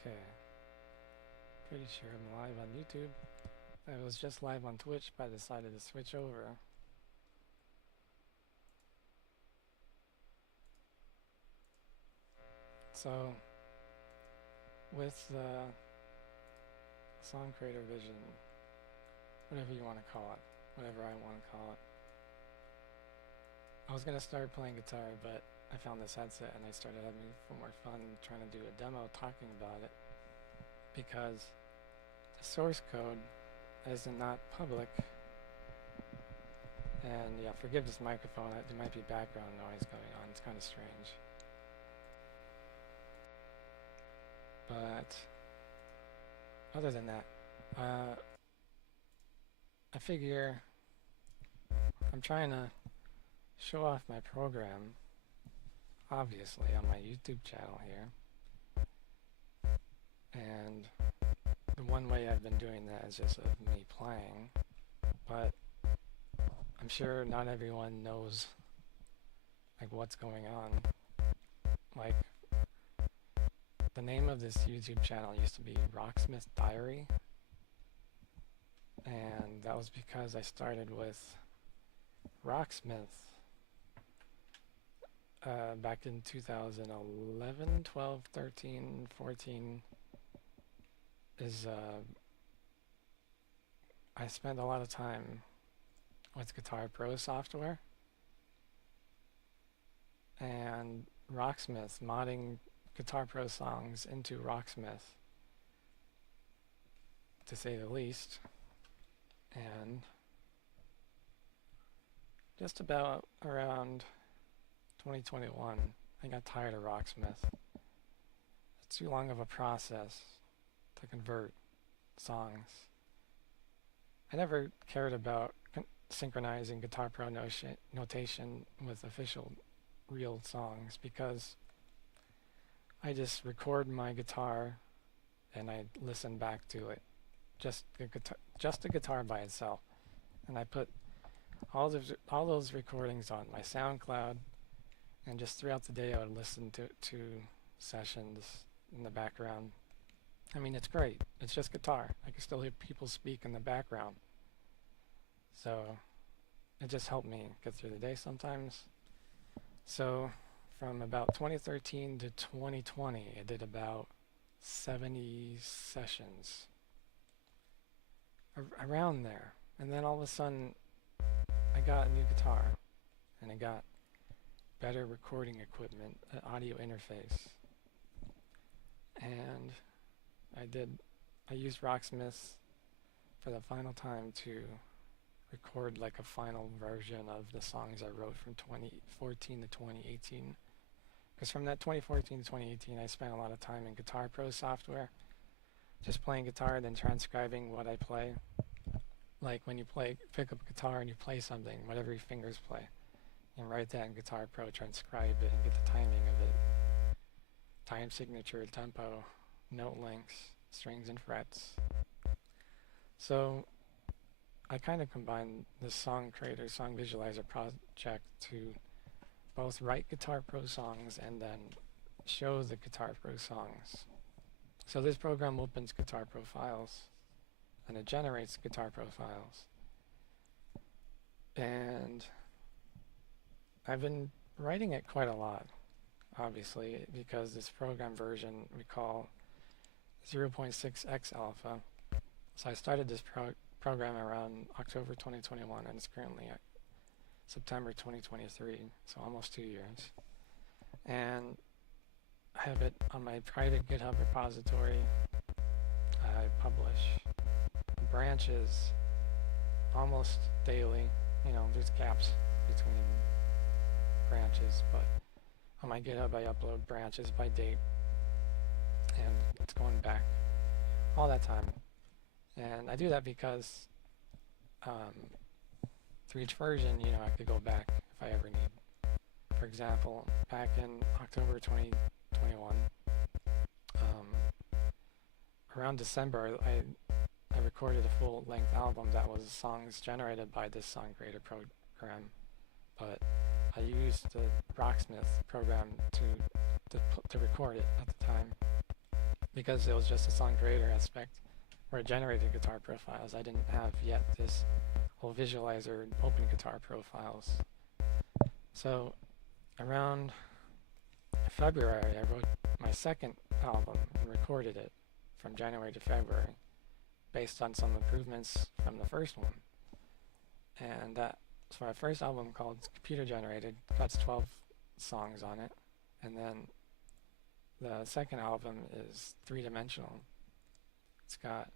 Okay. Pretty sure I'm live on YouTube. I was just live on Twitch, but I decided to switch over. So, with the SongCreatorVision, whatever you want to call it, whatever I want to call it, I was going to start playing guitar, but I found this headset and I started having more fun trying to do a demo talking about it, because the source code is not public. And yeah, forgive this microphone, there might be background noise going on, it's kind of strange. But other than that, I figure I'm trying to show off my program, obviously, on my YouTube channel here. And the one way I've been doing that is just of me playing, but I'm sure not everyone knows like what's going on. Like, the name of this YouTube channel used to be Rocksmith Diary, and that was because I started with Rocksmith back in 2011, 12, 13, 14 I spent a lot of time with Guitar Pro software and Rocksmith, modding Guitar Pro songs into Rocksmith, to say the least. And just about around 2021, I got tired of Rocksmith. It's too long of a process to convert songs. I never cared about synchronizing Guitar Pro notation with official real songs, because I just record my guitar and I listen back to it, just the guitar by itself, and I put all those recordings on my SoundCloud, and just throughout the day I would listen to sessions in the background. I mean, it's great. It's just guitar. I can still hear people speak in the background. So it just helped me get through the day sometimes. So from about 2013 to 2020, I did about 70 sessions. Around there. And then all of a sudden, I got a new guitar. And I got better recording equipment, an audio interface. And I used Rocksmith for the final time to record like a final version of the songs I wrote from 2014 to 2018. Because from that 2014 to 2018, I spent a lot of time in Guitar Pro software, just playing guitar, then transcribing what I play. Like when you pick up a guitar and you play something, whatever your fingers play, and write that in Guitar Pro, transcribe it, and get the timing of it. Time signature, tempo, note lengths, strings and frets. So I kind of combined the Song Visualizer project to both write Guitar Pro songs and then show the Guitar Pro songs. So this program opens Guitar Pro files and it generates Guitar Pro files. And I've been writing it quite a lot, obviously, because this program version we call 0.6X alpha. So I started this program around October 2021, and it's currently at September 2023, so almost 2 years. And I have it on my private GitHub repository. I publish branches almost daily. You know, there's gaps between branches, but on my GitHub I upload branches by date, and it's going back all that time. And I do that because through each version, you know, I could go back if I ever need. For example, back in October 2021, around December, I recorded a full-length album that was songs generated by this SongCreator program, but I used the Rocksmith program to record it at the time. because it was just a song creator aspect where it generated guitar profiles. I didn't have yet this whole visualizer open guitar profiles. So around February, I wrote my second album and recorded it from January to February based on some improvements from the first one. And that's my first album, called Computer Generated, got 12 songs on it. And then the second album is three-dimensional. It's got,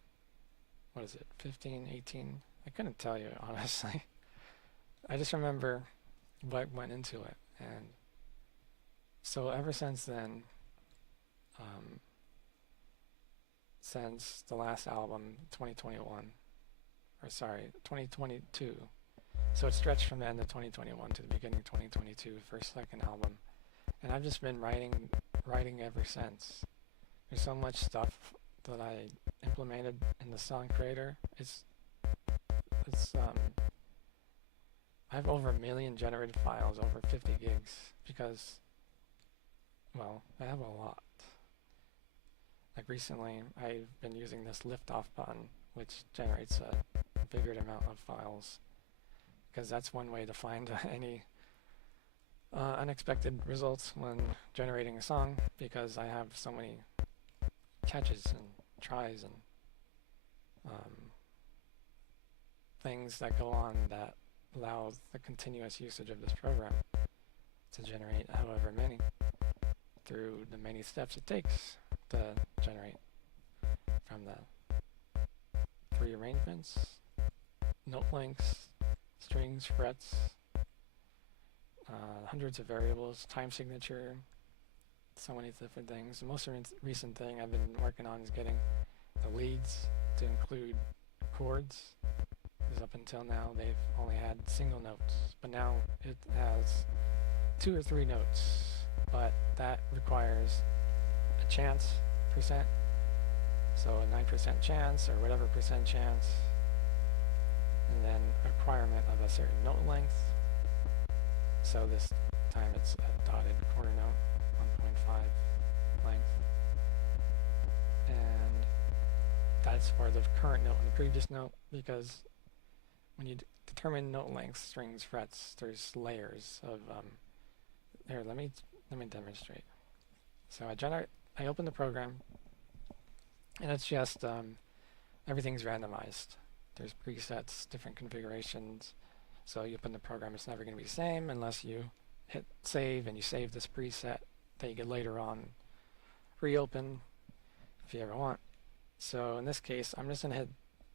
what is it, 15, 18? I couldn't tell you, honestly. I just remember what went into it. And so ever since then, since the last album, 2022. So it stretched from the end of 2021 to the beginning of 2022, first, second album. And I've just been writing ever since. There's so much stuff that I implemented in the song creator. I have over 1 million generated files, over 50 gigs, because, well, I have a lot. Like recently, I've been using this lift-off button, which generates a bigger amount of files, because that's one way to find any unexpected results when generating a song, because I have so many catches and tries and things that go on that allow the continuous usage of this program to generate however many through the many steps it takes to generate, from the 3 arrangements, note lengths, strings, frets, hundreds of variables, time signature, so many different things. The most recent thing I've been working on is getting the leads to include chords, because up until now they've only had single notes, but now it has 2 or 3 notes, but that requires a chance percent, so a 9% chance or whatever percent chance, and then a requirement of a certain note length. So this time it's a dotted quarter note, 1.5 length, and that's for the current note and the previous note, because when you determine note lengths, strings, frets, there's layers of here, let me demonstrate. So I open the program, and it's just everything's randomized. There's presets, different configurations. So you open the program, it's never going to be the same unless you hit save and you save this preset that you could later on reopen if you ever want. So in this case, I'm just going to hit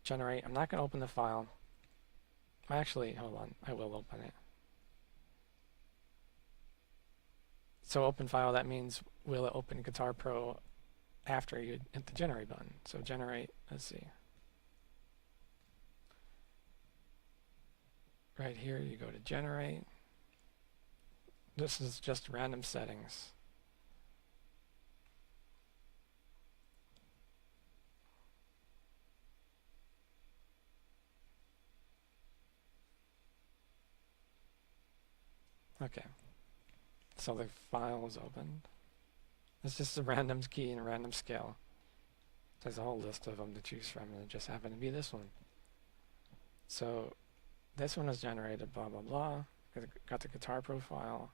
generate. I'm not going to open the file. Actually, hold on, I will open it. So open file, that means will it open Guitar Pro after you hit the generate button. So generate, let's see. Right here, you go to generate. This is just random settings. Okay. So the file is opened. It's just a random key and a random scale. There's a whole list of them to choose from, and it just happened to be this one. So this one is generated, blah, blah, blah. Got the guitar profile,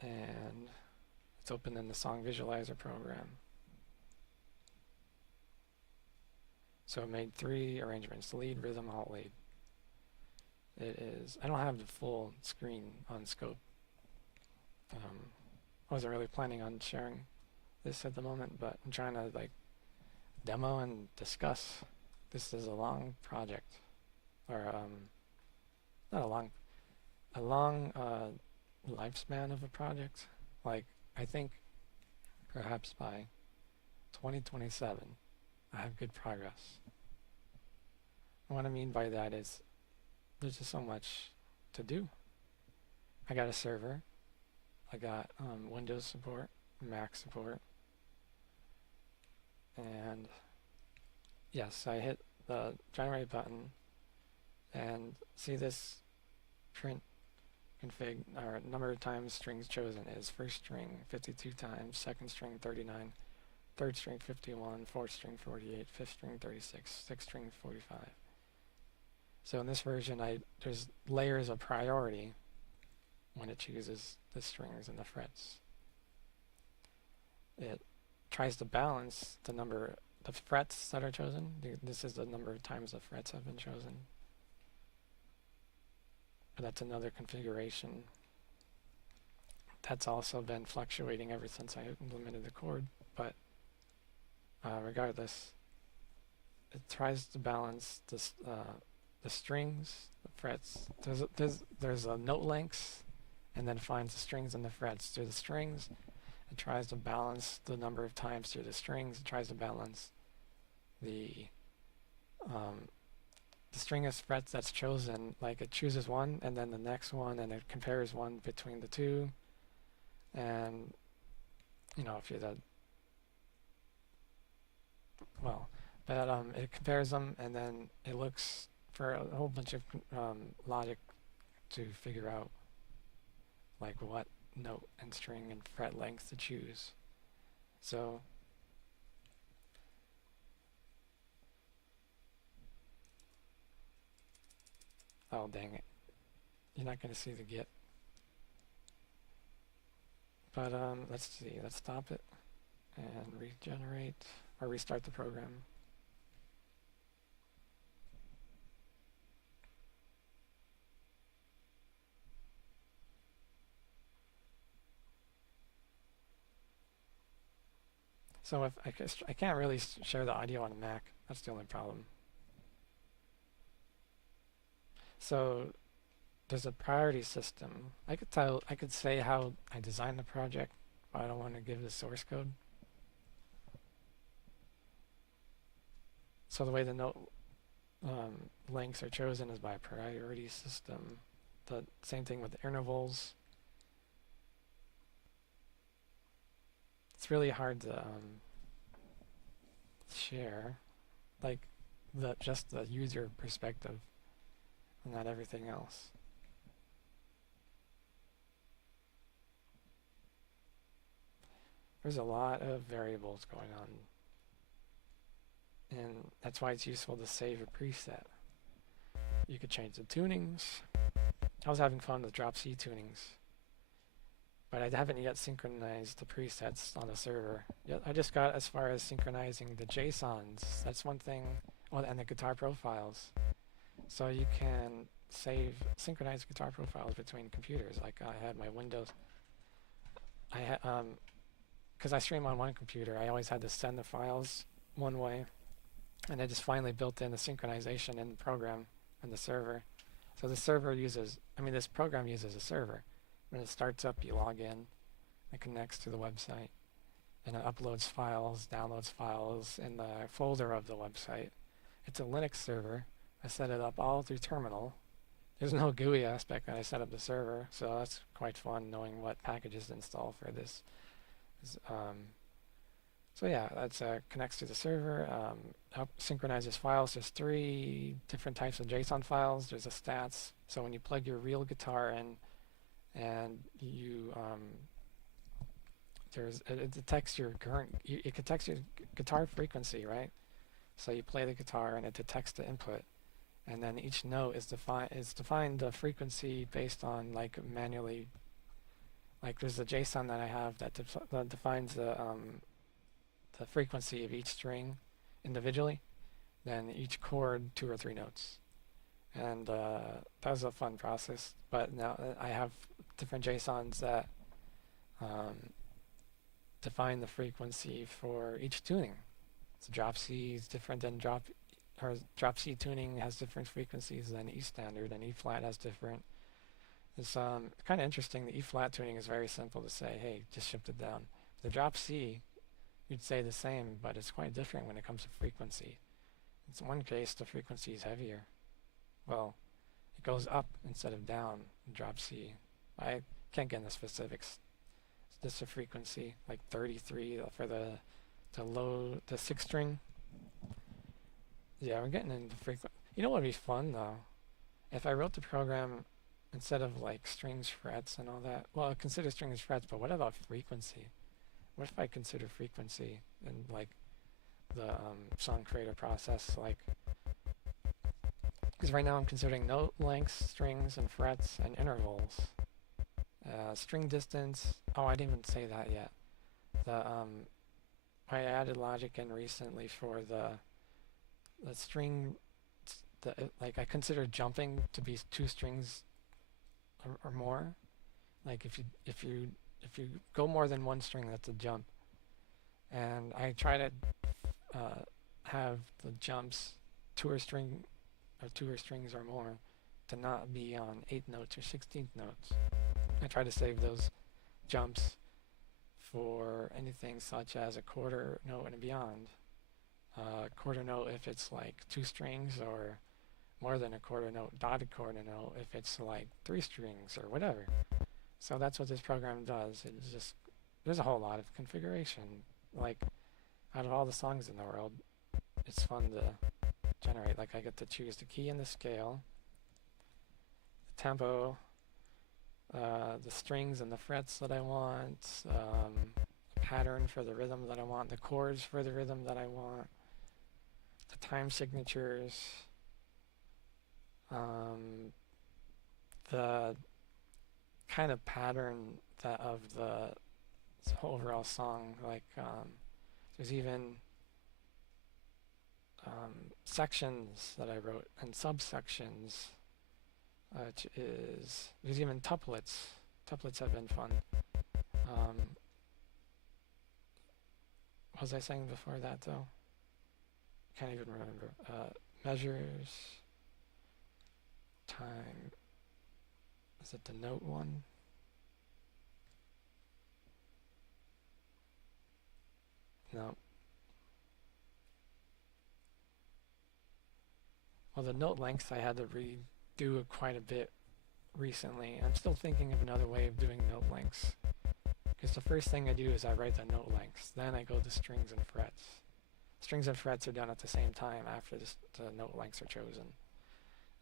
and it's open in the Song Visualizer program. So it made 3 arrangements: lead, rhythm, alt lead. It is, I don't have the full screen on scope. I wasn't really planning on sharing this at the moment, but I'm trying to like demo and discuss. This is a long project, or not a long lifespan of a project. Like, I think perhaps by 2027 I have good progress. And what I mean by that is there's just so much to do. I got a server, I got Windows support, Mac support, and yes, I hit the generate button and see this print config, or number of times strings chosen is first string 52 times, second string 39, third string 51, fourth string 48, fifth string 36, sixth string 45. So in this version, there's layers of priority when it chooses the strings and the frets. It tries to balance the frets that are chosen. This is the number of times the frets have been chosen. But that's another configuration. That's also been fluctuating ever since I implemented the chord, but regardless, it tries to balance this, the strings, the frets. There's a note lengths, and then finds the strings and the frets. Through the strings, it tries to balance the number of times through the strings. It tries to balance the string of frets that's chosen. Like it chooses one, and then the next one, and it compares one between the two. And you know, if you're it compares them, and then it looks for a whole bunch of logic to figure out like what note and string and fret length to choose. So oh dang it, you're not going to see the git. But let's see, let's stop it and regenerate or restart the program. So if I can't really share the audio on a Mac, that's the only problem. So there's a priority system. I could say how I designed the project, but I don't want to give the source code. So the way the note lengths are chosen is by a priority system. The same thing with the intervals. It's really hard to share, like just the user perspective, and not everything else. There's a lot of variables going on, and that's why it's useful to save a preset. You could change the tunings. I was having fun with drop C tunings, but I haven't yet synchronized the presets on the server. Yet I just got as far as synchronizing the JSONs. That's one thing, and the guitar profiles. So you can synchronize guitar profiles between computers. Like I had my Windows. Because I stream on one computer, I always had to send the files one way, and I just finally built in the synchronization in the program and the server. So the server this program uses a server. When it starts up, you log in, it connects to the website, and it uploads files, downloads files in the folder of the website. It's a Linux server. I set it up all through terminal. There's no GUI aspect when I set up the server, so that's quite fun knowing what packages to install for this. So yeah, that connects to the server, synchronizes files. There's 3 different types of JSON files. There's a stats, so when you plug your real guitar in, and you it detects your it detects your guitar frequency, right? So you play the guitar and it detects the input, and then each note is defined the frequency based on like manually. Like there's a JSON that I have that defines the frequency of each string individually, then each chord 2 or 3 notes, and that was a fun process. But now I have different JSONs that define the frequency for each tuning. So drop C is different than drop C tuning has different frequencies than E standard, and E flat has different. It's kind of interesting. The E flat tuning is very simple to say, hey, just shift it down. The drop C, you'd say the same, but it's quite different when it comes to frequency. In one case, the frequency is heavier. Well, it goes up instead of down in drop C. I can't get into specifics. It's just a frequency, like 33 for the 6th string. Yeah, we're getting into frequency. You know what would be fun though? If I wrote the program instead of like strings, frets, and all that. Well, I consider strings frets, but what about frequency? what if I consider frequency in like the song creator process, like, because right now I'm considering note lengths, strings, and frets, and intervals. String distance, oh, I didn't even say that yet. I added logic in recently for the string, like I consider jumping to be 2 strings or more. Like if you go more than 1 string, that's a jump. And I try to have the jumps 2 strings or more to not be on 8th notes or 16th notes. I try to save those jumps for anything such as a quarter note and beyond. Quarter note if it's like 2 strings, or more than a quarter note, dotted quarter note if it's like 3 strings or whatever. So that's what this program does. It's just, there's a whole lot of configuration. Like, out of all the songs in the world, it's fun to generate. Like, I get to choose the key and the scale, the tempo, the strings and the frets that I want, the pattern for the rhythm that I want, the chords for the rhythm that I want, the time signatures, the kind of pattern that of the overall song. Like, there's even sections that I wrote and subsections, which is, there's even tuplets. Tuplets have been fun. What was I saying before that though? Can't even remember. Measures, time, is it the note one? No. Well, the note lengths I had to redo quite a bit recently. I'm still thinking of another way of doing note lengths. Because the first thing I do is I write the note lengths. Then I go to strings and frets. Strings and frets are done at the same time after the note lengths are chosen.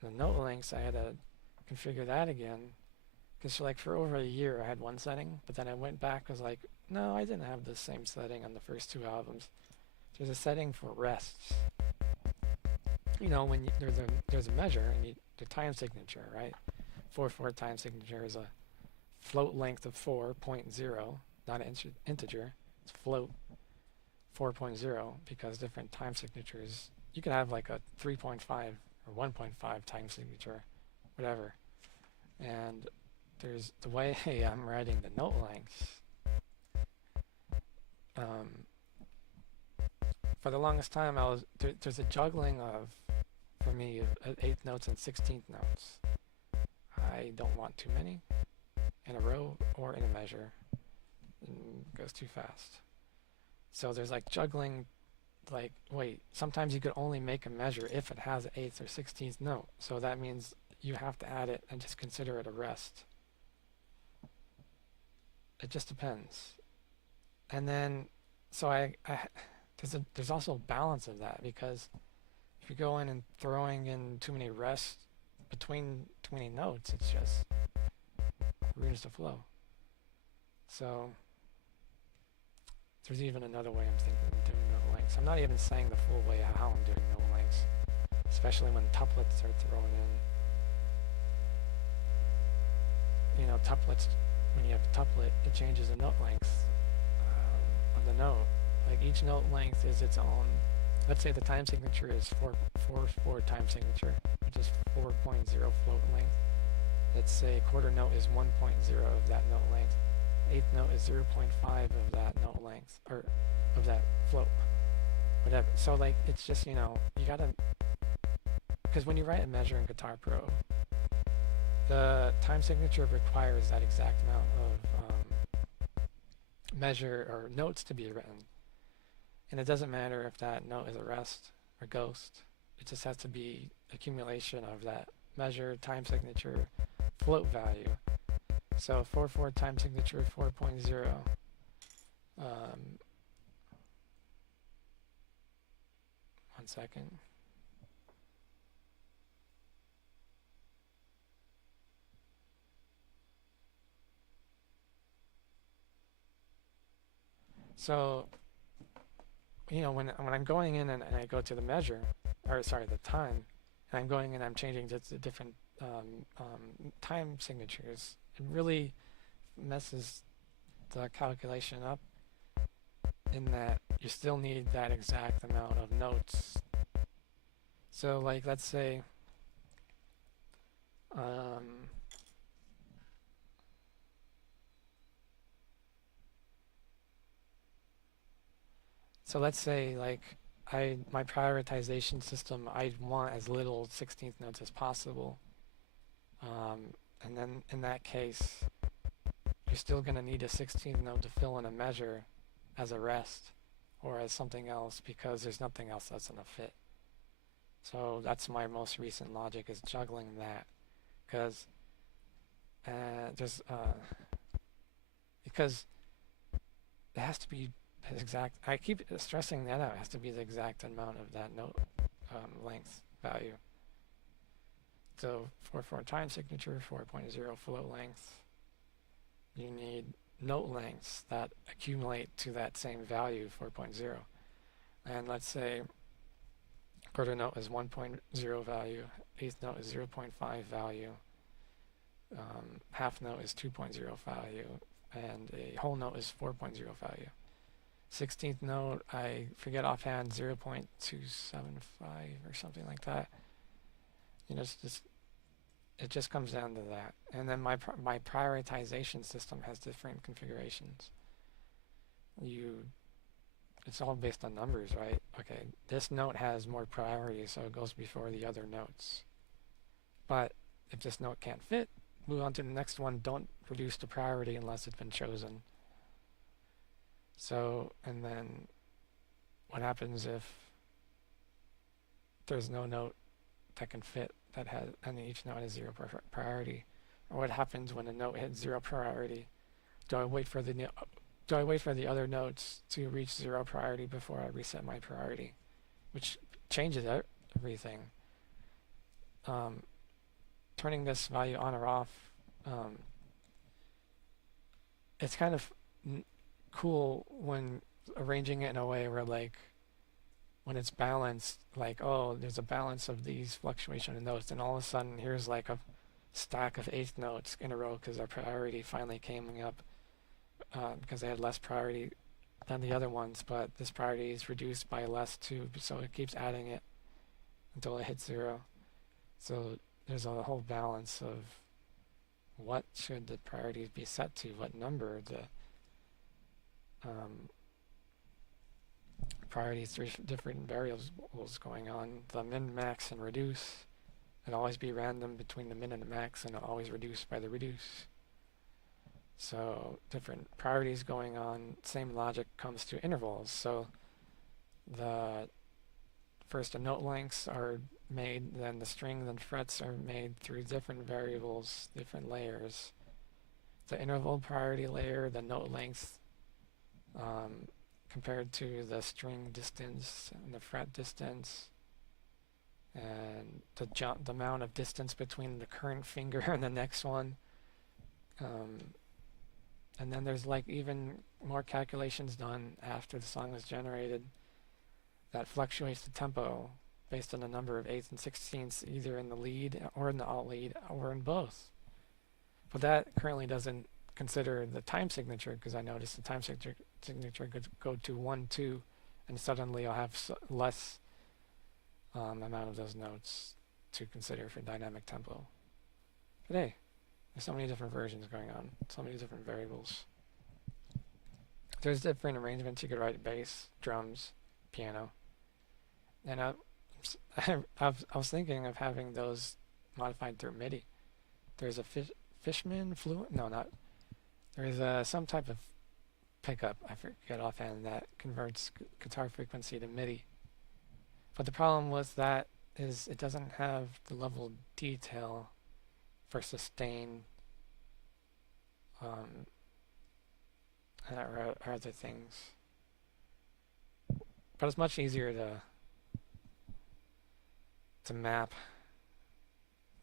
The note lengths, I had to configure that again. Because like for over a year I had one setting, but then I went back, was like, no, I didn't have the same setting on the first 2 albums. There's a setting for rests. You know, when there's a measure and the time signature, right? 4/4 time signature is a float length of 4.0, not an integer. It's float 4.0 because different time signatures. You could have like a 3.5 or 1.5 time signature, whatever. And there's the way I'm writing the note lengths. For the longest time, there's a juggling of, for me, 8th notes and 16th notes. I don't want too many in a row or in a measure. It goes too fast. So there's like juggling, like, wait, sometimes you could only make a measure if it has an 8th or 16th note. So that means you have to add it and just consider it a rest. It just depends. And then, so there's also a balance of that, because if you go in and throwing in too many rests between too many notes, it's just ruins the flow. So there's even another way I'm thinking of doing note lengths. I'm not even saying the full way how I'm doing note lengths, especially when tuplets are thrown in. You know, tuplets, when you have a tuplet, it changes the note length of the note. Like each note length is its own. Let's say the time signature is 4/4 time signature, which is 4.0 float length. Let's say quarter note is 1.0 of that note length. 8th note is 0.5 of that note length, or of that float, whatever. So like, it's just, you know, you gotta, because when you write a measure in Guitar Pro, the time signature requires that exact amount of measure or notes to be written. And it doesn't matter if that note is a rest or ghost. It just has to be accumulation of that measure, time signature, float value. So 4/4 time signature 4.0. One second. So, when I'm going in and I go to the measure, or sorry, the time, and I'm going and I'm changing just the different time signatures, it really messes the calculation up in that you still need that exact amount of notes. So, like, let's say, um, like my prioritization system, I want as little 16th notes as possible. And then in that case, you're still going to need a 16th note to fill in a measure as a rest or as something else because there's nothing else that's going to fit. So that's my most recent logic, is juggling that, because because it has to be exact. I keep stressing that out. It has to be the exact amount of that note length value. So for time signature 4.0 float length, you need note lengths that accumulate to that same value, 4.0. And let's say quarter note is 1.0 value, eighth note is 0.5 value, half note is 2.0 value, and a whole note is 4.0 value. 16th note, I forget offhand, 0.275 or something like that. It just comes down to that. And then my prioritization system has different configurations. It's all based on numbers, right? Okay, this note has more priority, so it goes before the other notes. But if this note can't fit, move on to the next one. Don't reduce the priority unless it's been chosen. So, and then what happens if there's no note that can fit that has, and each note has zero priority? Or what happens when a note hits zero priority? Do I wait for the other notes to reach zero priority before I reset my priority? Which changes everything. Turning this value on or off, it's kind of cool when arranging it in a way where, like, when it's balanced, like, oh, there's a balance of these fluctuation in notes, and all of a sudden here's like a stack of eighth notes in a row because our priority finally came up because they had less priority than the other ones, but this priority is reduced by less too, so it keeps adding it until it hits zero. So there's a whole balance of what should the priorities be set to, what number the priorities, three different variables going on, the min, max, and reduce. It'll always be random between the min and the max, and it'll always reduce by the reduce. So different priorities going on. Same logic comes to intervals. So first the note lengths are made, then the strings and frets are made through different variables, different layers. The interval priority layer, the note length compared to the string distance and the fret distance, and the amount of distance between the current finger and the next one. And then there's like even more calculations done after the song was generated that fluctuates the tempo based on the number of eighths and sixteenths, either in the lead or in the alt lead or in both. But that currently doesn't consider the time signature, because I noticed the time signature could go to 1, 2, and suddenly I'll have less amount of those notes to consider for dynamic tempo. But hey, there's so many different versions going on, so many different variables. There's different arrangements you could write: bass, drums, piano. And I was thinking of having those modified through MIDI. There's a Fishman Fluent? No, not. There's some type of pickup, I forget offhand, that converts guitar frequency to MIDI. But the problem with that is it doesn't have the level of detail for sustain or other things. But it's much easier to map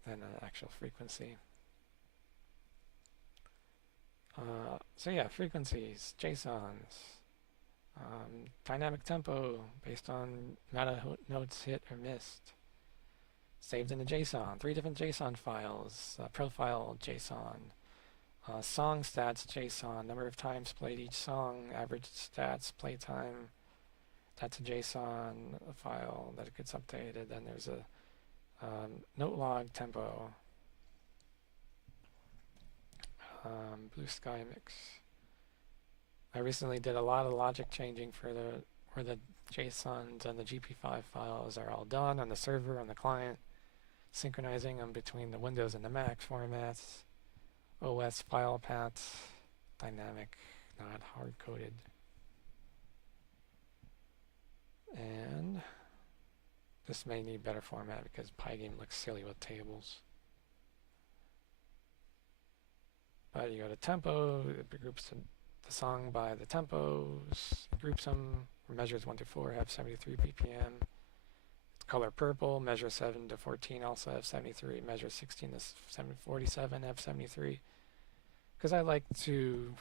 than an actual frequency. So yeah, frequencies, JSONs. Dynamic tempo based on amount of notes hit or missed. Saved in a JSON, 3 different JSON files, profile JSON, song stats JSON, number of times played each song, average stats, playtime. That's a JSON file that gets updated. Then there's a note log tempo, blue sky mix. I recently did a lot of logic changing for where the JSONs and the GP5 files are all done on the server, on the client, synchronizing them between the Windows and the Mac formats, OS file paths, dynamic, not hard-coded. And this may need better format because Pygame looks silly with tables. But you go to tempo, it groups the song by the tempos, groups them, measures 1 to 4 have 73 BPM. Color purple, measure 7 to 14 also have 73, measure 16 to 47 have 73. Because I like to,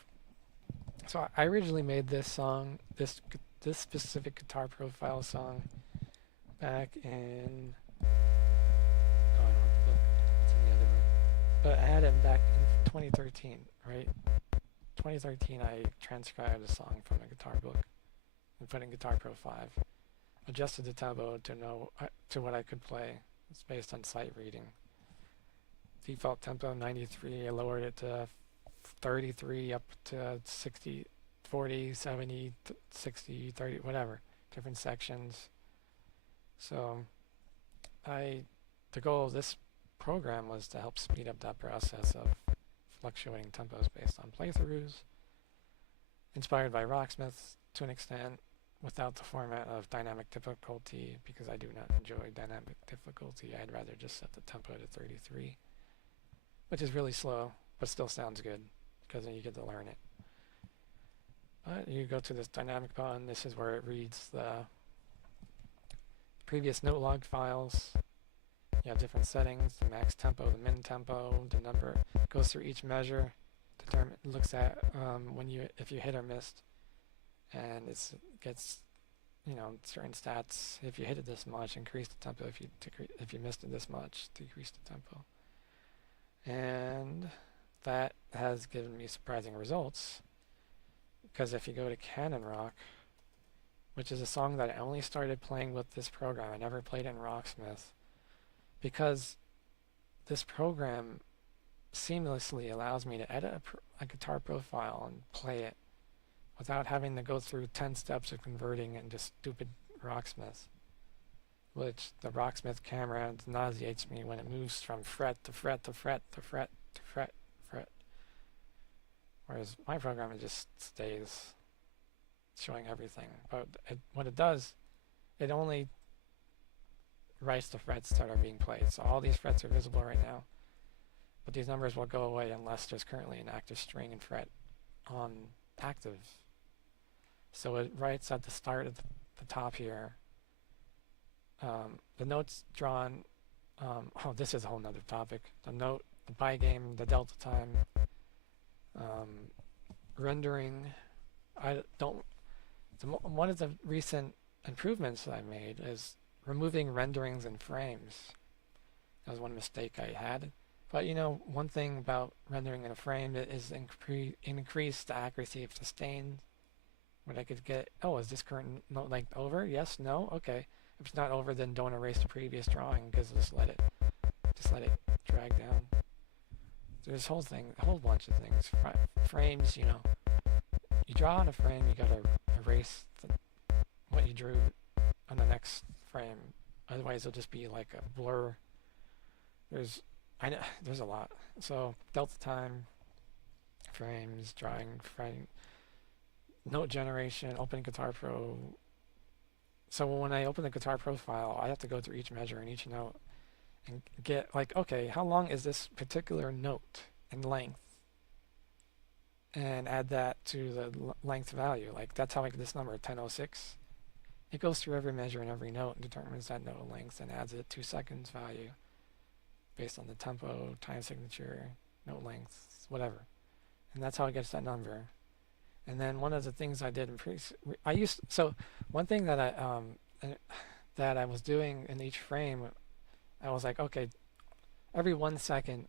so I originally made this song, this specific guitar profile song back in, oh, I don't have the book, it's in the other room. But I had it back in 2013, right? 2013 I transcribed a song from a guitar book and put in Guitar Pro 5. Adjusted the tempo to what I could play. It's based on sight reading. Default tempo 93, I lowered it to 33 up to 60, 40, 70, 60, 30, whatever, different sections. So the goal of this program was to help speed up that process of fluctuating tempos based on playthroughs, inspired by Rocksmith to an extent, without the format of dynamic difficulty, because I do not enjoy dynamic difficulty. I'd rather just set the tempo to 33, which is really slow, but still sounds good, because then you get to learn it. But you go to this dynamic button, this is where it reads the previous note log files. You have different settings, the max tempo, the min tempo, the number, goes through each measure, looks at if you hit or missed, and it gets, certain stats. If you hit it this much, increase the tempo. If you missed it this much, decrease the tempo. And that has given me surprising results, because if you go to Canon Rock, which is a song that I only started playing with this program, I never played in Rocksmith, because this program seamlessly allows me to edit a guitar profile and play it without having to go through 10 steps of converting into stupid Rocksmith, which the Rocksmith camera nauseates me when it moves from fret to fret to fret to fret to fret to fret. Whereas my program, it just stays showing everything. But what it does, it only writes the frets that are being played. So all these frets are visible right now, but these numbers will go away unless there's currently an active string and fret on active. So it writes at the start of the top here. The notes drawn, this is a whole nother topic. The note, the Pygame, the delta time, rendering. One of the recent improvements that I made is removing renderings and frames. That was one mistake I had. But one thing about rendering in a frame is increase the accuracy of sustain. What I could get, is this current note length over? Yes, no, okay. If it's not over, then don't erase the previous drawing, because just let it drag down. There's a whole bunch of things. Frames, you draw on a frame, you gotta erase what you drew on the next frame. Otherwise, it'll just be like a blur. There's a lot. So delta time, frames, drawing, frame, note generation, open Guitar Pro. So when I open the Guitar profile, I have to go through each measure and each note and get okay, how long is this particular note in length? And add that to the length value. That's how I get this number, 1006. It goes through every measure and every note and determines that note length and adds it 2 seconds value based on the tempo, time signature, note length, whatever. And that's how it gets that number. And then one of the things I did in one thing that uh, that I was doing in each frame, I was like, okay, every 1 second,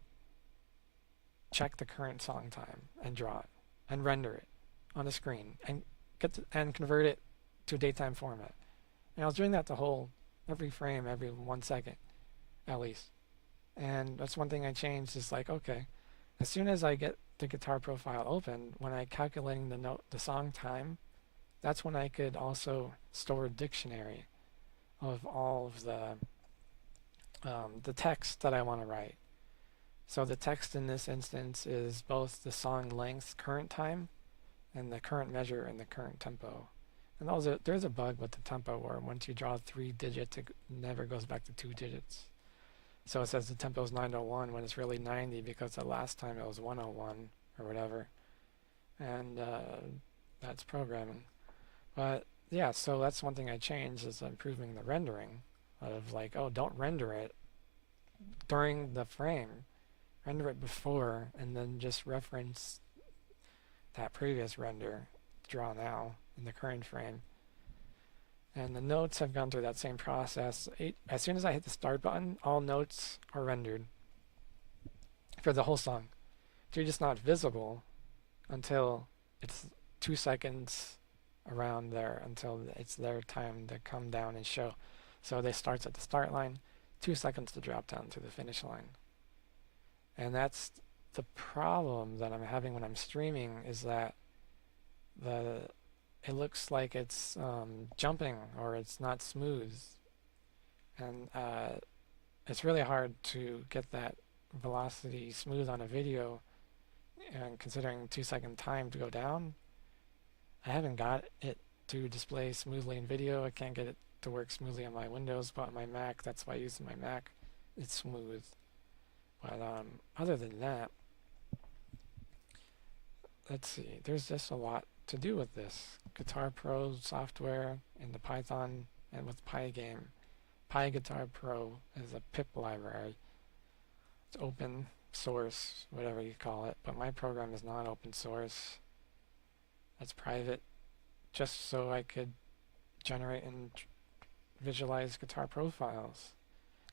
check the current song time and draw it and render it on the screen and and convert it to datetime format. And I was doing that every frame, every 1 second at least. And that's one thing I changed is like, okay, as soon as I get the guitar profile open, when I calculating the song time, that's when I could also store a dictionary of all of the text that I want to write. So the text in this instance is both the song length, current time, and the current measure and the current tempo. And there's a bug with the tempo where once you draw 3 digits, it never goes back to 2 digits. So it says the tempo is 901 when it's really 90 because the last time it was 101 or whatever. And that's programming. But yeah, so that's one thing I changed is improving the rendering of like, oh, don't render it during the frame. Render it before and then just reference that previous render, draw now in the current frame. And the notes have gone through that same process. As soon as I hit the start button, all notes are rendered for the whole song. They're just not visible until it's 2 seconds around there, until it's their time to come down and show. So they start at the start line, 2 seconds to drop down to the finish line. And that's the problem that I'm having when I'm streaming is that it looks like it's jumping or it's not smooth. And it's really hard to get that velocity smooth on a video, and considering 2 second time to go down, I haven't got it to display smoothly in video. I can't get it to work smoothly on my Windows, but on my Mac, that's why I use my Mac, it's smooth. But other than that, let's see, there's just a lot to do with this. Guitar Pro software in the Python and with Pygame. PyGuitar Pro is a pip library. It's open source, whatever you call it, but my program is not open source. It's private, just so I could generate and visualize guitar profiles.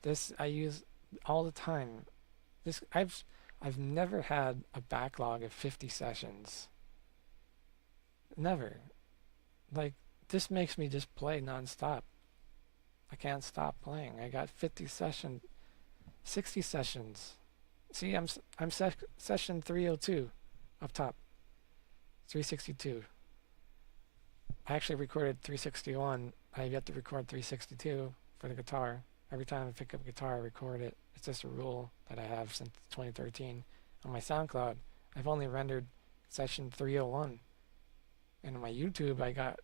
This I use all the time. I've never had a backlog of 50 sessions. Never. Like, this makes me just play nonstop. I can't stop playing. I got 60 sessions. See, I'm session 302 up top. 362. I actually recorded 361. I have yet to record 362 for the guitar. Every time I pick up a guitar, I record it. It's just a rule that I have since 2013. On my SoundCloud, I've only rendered session 301. And on my YouTube, I got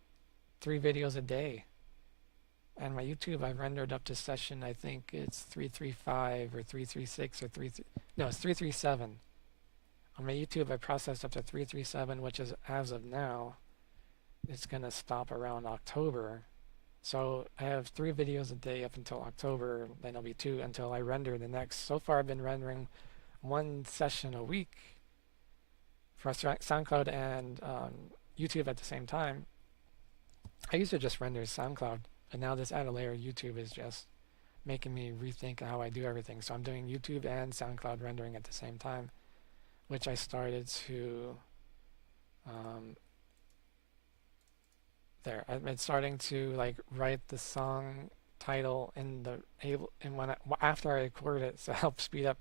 3 videos a day. And my YouTube, I've rendered up to session, I think it's 335 or 336 or it's 337. On my YouTube, I processed up to 337, which is, as of now, it's going to stop around October. So I have 3 videos a day up until October, then it'll be 2 until I render the next. So far I've been rendering 1 session a week for SoundCloud and YouTube at the same time. I used to just render SoundCloud, but now this added layer YouTube is just making me rethink how I do everything. So I'm doing YouTube and SoundCloud rendering at the same time, which I started to I've been starting to like write the song title in after I record it, so help speed up,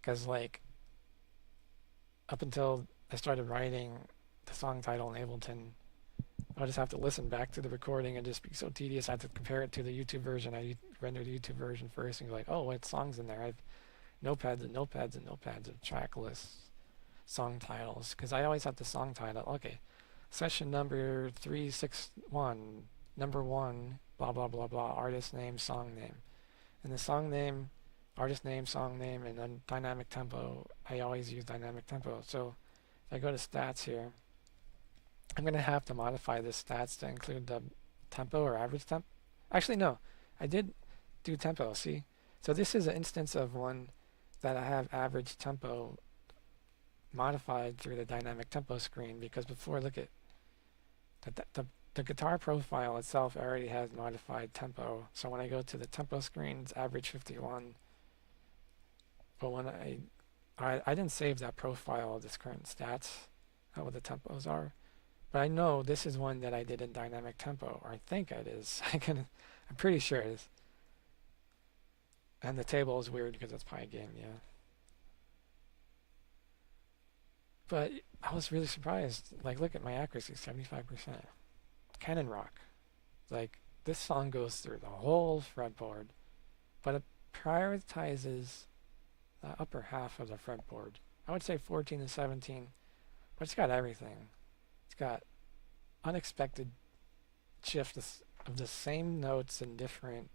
because like up until I started writing the song title in Ableton, I just have to listen back to the recording and just be so tedious. I have to compare it to the YouTube version. I render the YouTube version first and be like, oh, what song's in there? I have notepads and notepads and notepads of track lists, song titles, because I always have the song title. Okay. Session number 361, number 1, blah, blah, blah, blah, artist name, song name. And the song name, artist name, song name, and then dynamic tempo. I always use dynamic tempo. So if I go to stats here, I'm going to have to modify the stats to include the tempo or average tempo. Actually, no, I did do tempo, see? So this is an instance of one that I have average tempo modified through the dynamic tempo screen, because before, look at the guitar profile itself already has modified tempo. So when I go to the tempo screen, it's average 51. But when I didn't save that profile of this current stats, what the tempos are. But I know this is one that I did in dynamic tempo, or I think it is. I'm pretty sure it is. And the table is weird because it's Pygame, yeah. But I was really surprised. Like, look at my accuracy, 75%. Canon Rock. Like, this song goes through the whole fretboard, but it prioritizes the upper half of the fretboard. I would say 14 to 17, but it's got everything. It's got unexpected shift of the same notes in different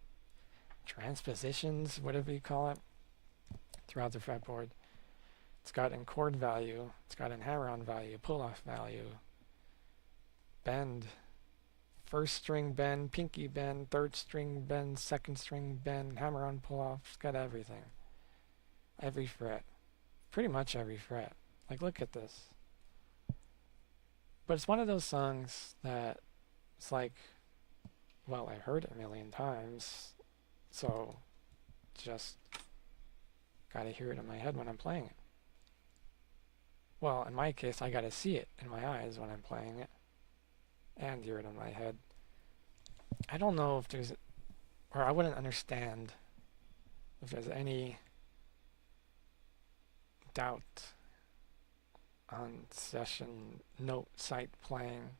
transpositions, whatever you call it, throughout the fretboard. It's got in chord value, it's got in hammer-on value, pull-off value, bend, first string bend, pinky bend, third string bend, second string bend, hammer-on pull-off. It's got everything. Every fret. Pretty much every fret. Like, look at this. But it's one of those songs that it's like, well, I heard it a million times, so just gotta hear it in my head when I'm playing it. Well, in my case, I gotta see it in my eyes when I'm playing it and hear it in my head. I don't know if there's, or I wouldn't understand if there's any doubt on session note sight playing.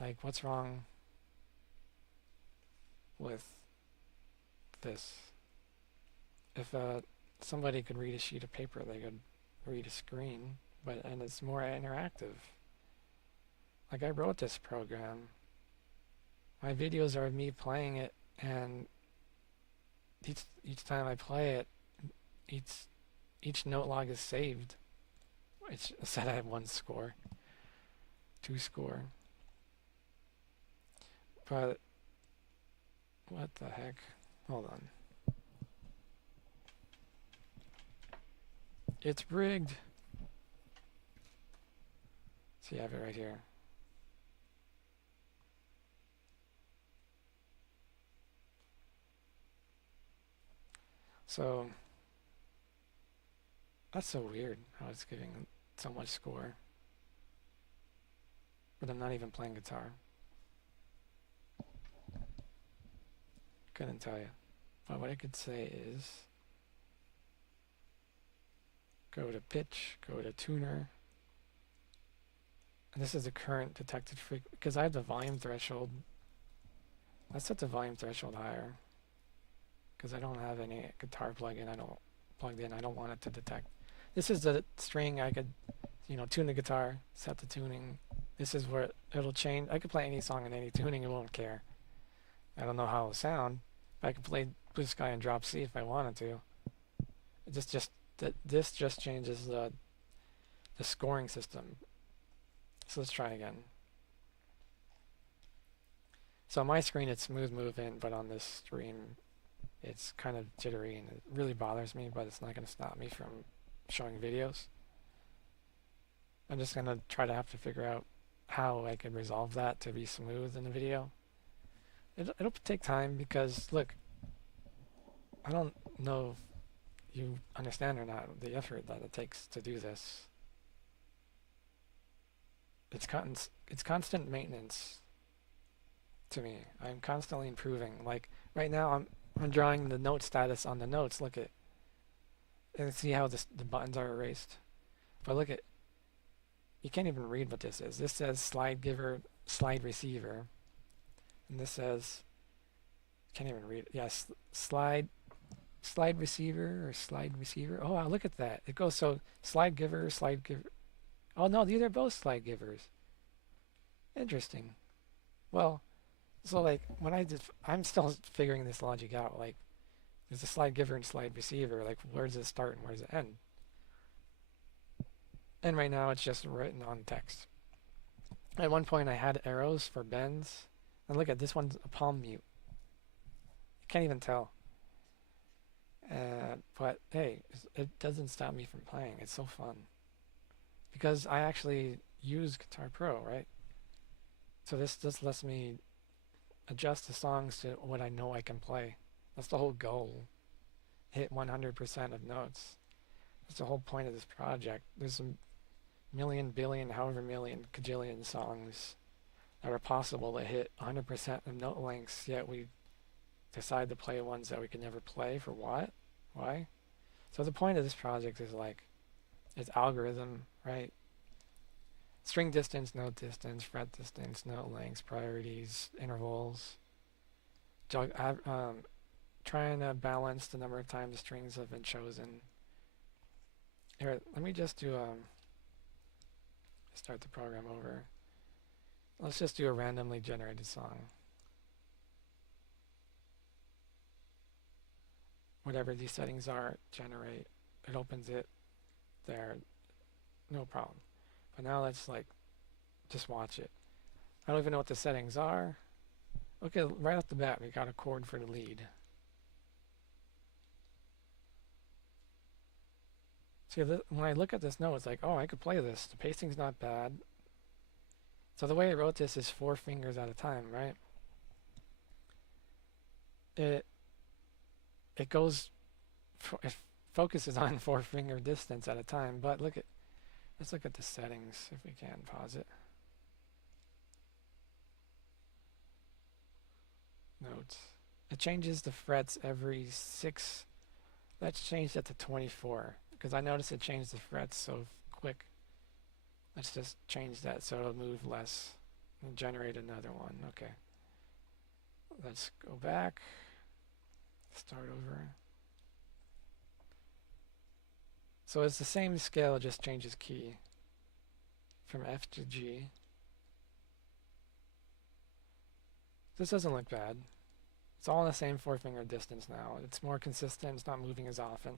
Like, what's wrong with this? If somebody could read a sheet of paper, they could read a screen, and it's more interactive. Like, I wrote this program. My videos are of me playing it, and each time I play it, each note log is saved. It said I have 1 score, 2 score. But what the heck? Hold on. It's rigged. See, I have it right here. So that's so weird how it's giving so much score, but I'm not even playing guitar. Couldn't tell you. But what I could say is go to pitch, go to tuner. And this is the current detected frequency, because I have the volume threshold. Let's set the volume threshold higher, because I don't have any guitar plug-in. I don't want it to detect. This is the string I could, tune the guitar, set the tuning. This is where it'll change. I could play any song in any tuning, it won't care. I don't know how it'll sound, but I could play Blue Sky and Drop C if I wanted to. This just changes the scoring system. So let's try again. So on my screen it's smooth move in, but on this stream it's kind of jittery and it really bothers me, but it's not going to stop me from showing videos. I'm just going to have to figure out how I can resolve that to be smooth in the video. It'll take time because, look, I don't know if you understand or not the effort that it takes to do this. It's constant maintenance to me. I'm constantly improving. Like right now I'm drawing the note status on the notes. Look at, and see how the buttons are erased. But look at, you can't even read what this is. This says slide giver, slide receiver. And this says, can't even read it. Yes, slide receiver or slide receiver. Oh wow, look at that. It goes so slide giver, slide giver. Oh no, these are both slide givers. Interesting. Well, so like when I'm still figuring this logic out. Like there's a slide giver and slide receiver. Like where does it start and where does it end? And right now it's just written on text. At one point I had arrows for bends. And look at this one's a palm mute. You can't even tell. But hey, it doesn't stop me from playing. It's so fun because I actually use Guitar Pro, right? So this just lets me adjust the songs to what I know I can play. That's the whole goal. Hit 100% of notes. That's the whole point of this project. There's a million, billion, however million, cajillion songs that are possible to hit 100% of note lengths, yet we decide to play ones that we can never play. For what? Why? So the point of this project is like, it's algorithm, right? String distance, note distance, fret distance, note lengths, priorities, intervals. Trying to balance the number of times the strings have been chosen. Here, let me just do start the program over. Let's just do a randomly generated song. Whatever these settings are, generate. It opens it there, no problem. But now let's like just watch it. I don't even know what the settings are. Okay, right off the bat, we got a chord for the lead. See, when I look at this note, it's like, oh, I could play this. The pacing's not bad. So the way I wrote this is 4 fingers at a time, right? It focuses on 4-finger distance at a time, but let's look at the settings if we can pause it. Notes. It changes the frets every 6. Let's change that to 24 because I noticed it changed the frets so quick. Let's just change that so it'll move less and generate another one. Okay. Let's go back. Start over. So it's the same scale, it just changes key from F to G. This doesn't look bad. It's all in the same 4-finger distance now. It's more consistent, it's not moving as often.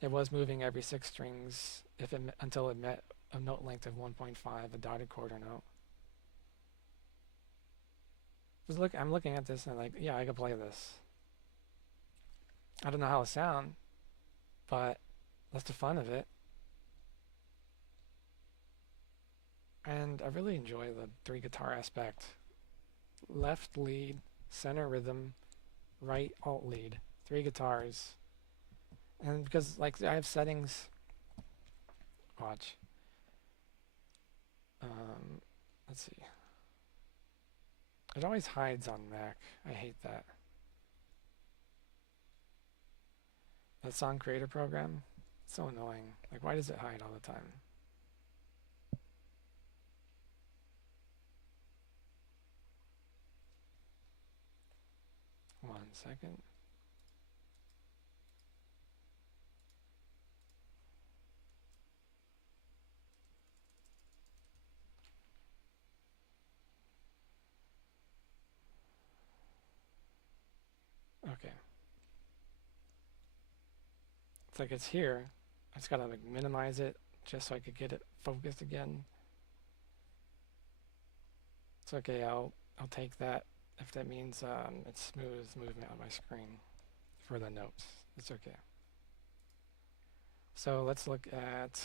It was moving every 6 strings until it met a note length of 1.5, a dotted quarter note. I'm looking at this and I'm like, yeah, I could play this. I don't know how it sounds, but that's the fun of it. And I really enjoy the 3-guitar aspect. Left lead, center rhythm, right alt lead. 3 guitars. And because like I have settings, watch. Let's see. It always hides on Mac. I hate that. That song creator program, it's so annoying. Like, why does it hide all the time? One second. Okay. It's like it's here. I just gotta like minimize it just so I could get it focused again. It's okay, I'll take that if that means it's smooth movement on my screen for the notes. It's okay. So let's look at,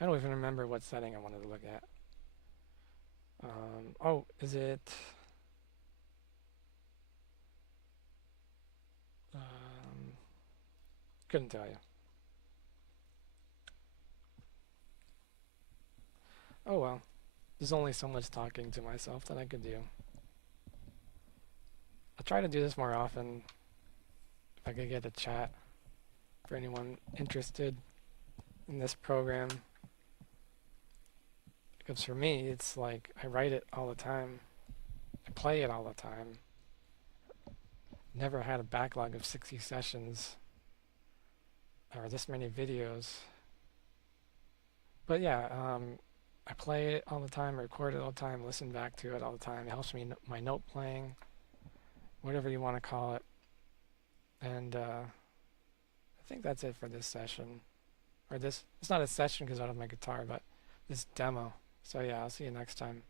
I don't even remember what setting I wanted to look at. Oh, is it couldn't tell you. Oh well, there's only so much talking to myself that I could do. I'll try to do this more often if I could get a chat for anyone interested in this program. Because for me, it's like I write it all the time. I play it all the time. Never had a backlog of 60 sessions or this many videos. But yeah, I play it all the time, record it all the time, listen back to it all the time. It helps me my note playing, whatever you want to call it. And I think that's it for this session. Or this, it's not a session because I don't have my guitar, but this demo. So yeah, I'll see you next time.